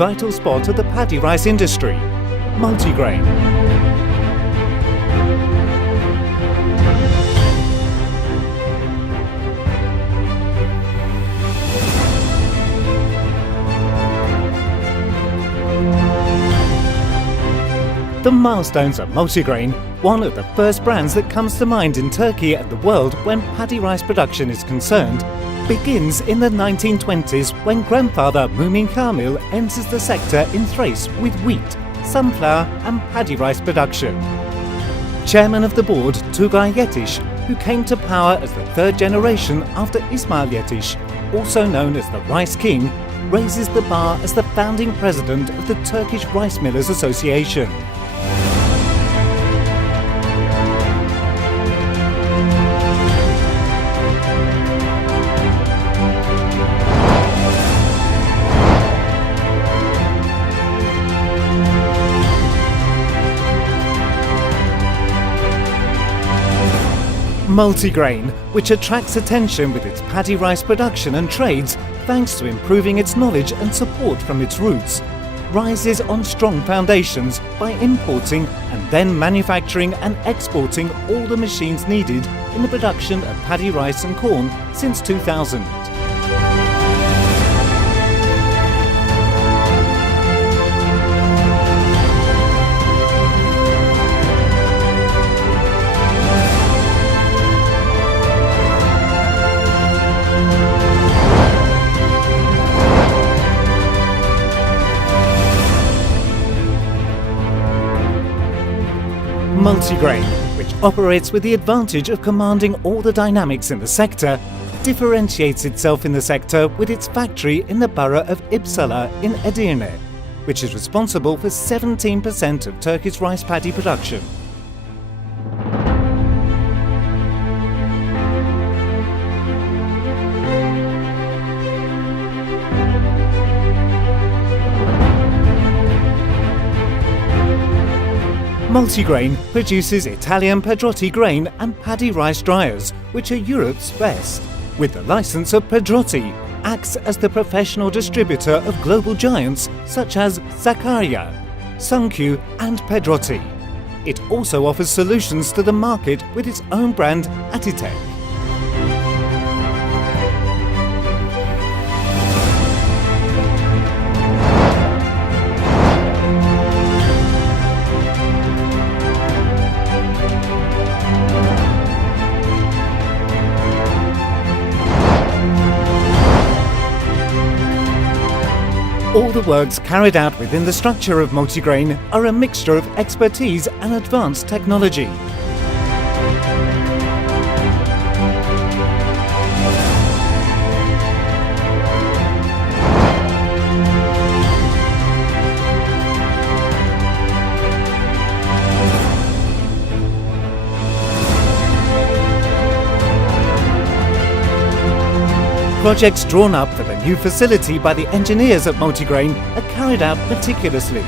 vital spot of the paddy rice industry, multigrain. The milestones of Multigrain, one of the first brands that comes to mind in Turkey and the world when paddy rice production is concerned, begins in the 1920s when grandfather Mumin Kamil enters the sector in Thrace with wheat, sunflower and paddy rice production. Chairman of the board Turnkey Facilities, who came to power as the third generation after Ismail Yetish, also known as the Rice King, raises the bar as the founding president of the Turkish Rice Millers Association. Multigrain, which attracts attention with its paddy rice production and trades thanks to improving its knowledge and support from its roots, rises on strong foundations by importing and then manufacturing and exporting all the machines needed in the production of paddy rice and corn since 2000. Multigrain, which operates with the advantage of commanding all the dynamics in the sector, differentiates itself in the sector with its factory in the borough of Uppsala in Edirne, which is responsible for 17% of Turkey's rice paddy production. Multigrain produces Italian Pedrotti grain and paddy rice dryers, which are Europe's best. With the license of Pedrotti, acts as the professional distributor of global giants such as Zakaria, Sunq and Pedrotti. It also offers solutions to the market with its own brand Atitek. All the works carried out within the structure of Multigrain are a mixture of expertise and advanced technology. Projects drawn up for the new facility by the engineers at Multigrain are carried out meticulously.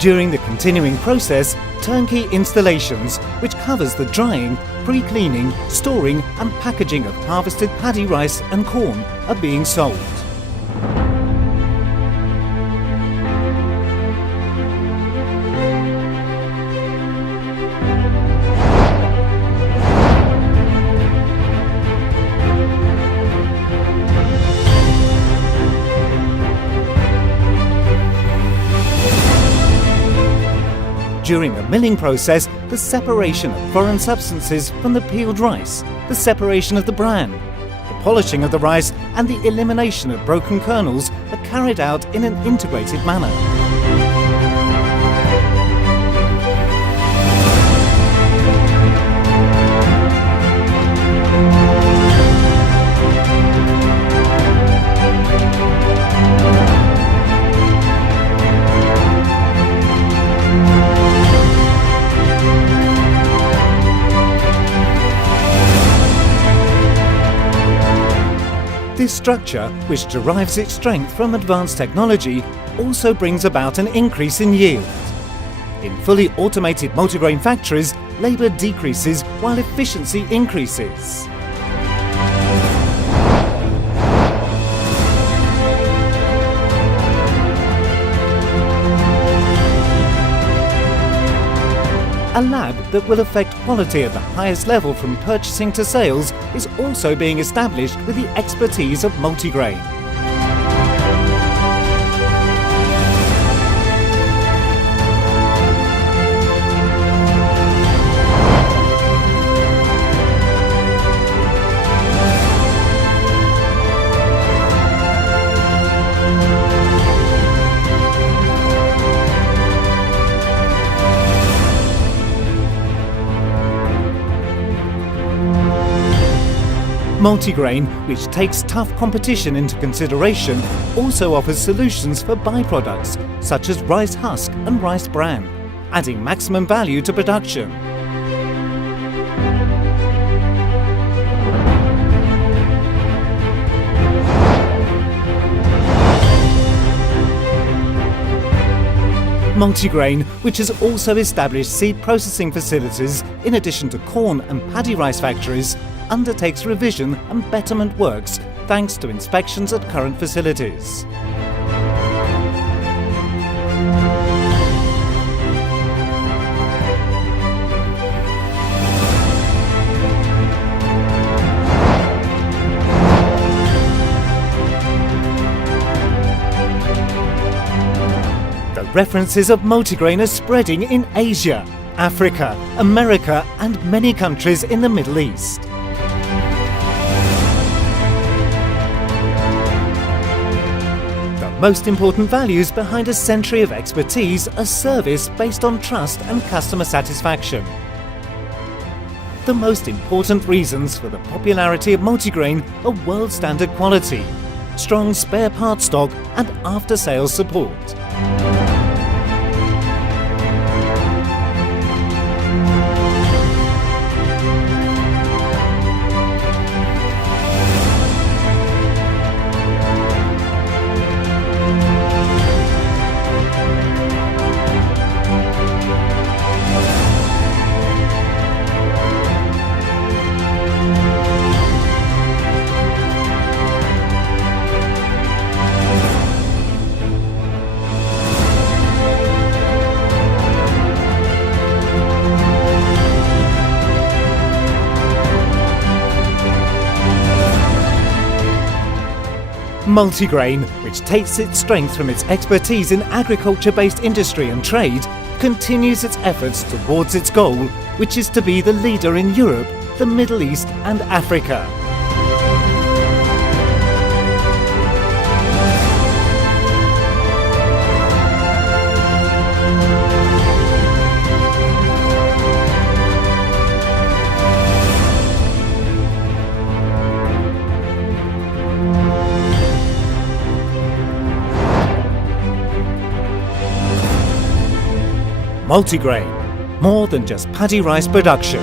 During the continuing process, turnkey installations, which covers the drying, pre-cleaning, storing and packaging of harvested paddy rice and corn, are being sold. During the milling process, the separation of foreign substances from the peeled rice, the separation of the bran, the polishing of the rice and the elimination of broken kernels are carried out in an integrated manner. This structure, which derives its strength from advanced technology, also brings about an increase in yield. In fully automated multigrain factories, labour decreases while efficiency increases. A lab that will affect quality at the highest level from purchasing to sales is also being established with the expertise of Multigrain. Multigrain, which takes tough competition into consideration, also offers solutions for byproducts such as rice husk and rice bran, adding maximum value to production. Multigrain, which has also established seed processing facilities in addition to corn and paddy rice factories, undertakes revision and betterment works thanks to inspections at current facilities. The references of Multigrain are spreading in Asia, Africa, America and many countries in the Middle East. The most important values behind a century of expertise are service based on trust and customer satisfaction. The most important reasons for the popularity of Multigrain are world standard quality, strong spare part stock and after-sales support. Multigrain, which takes its strength from its expertise in agriculture-based industry and trade, continues its efforts towards its goal, which is to be the leader in Europe, the Middle East and Africa. Multigrain, more than just paddy rice production.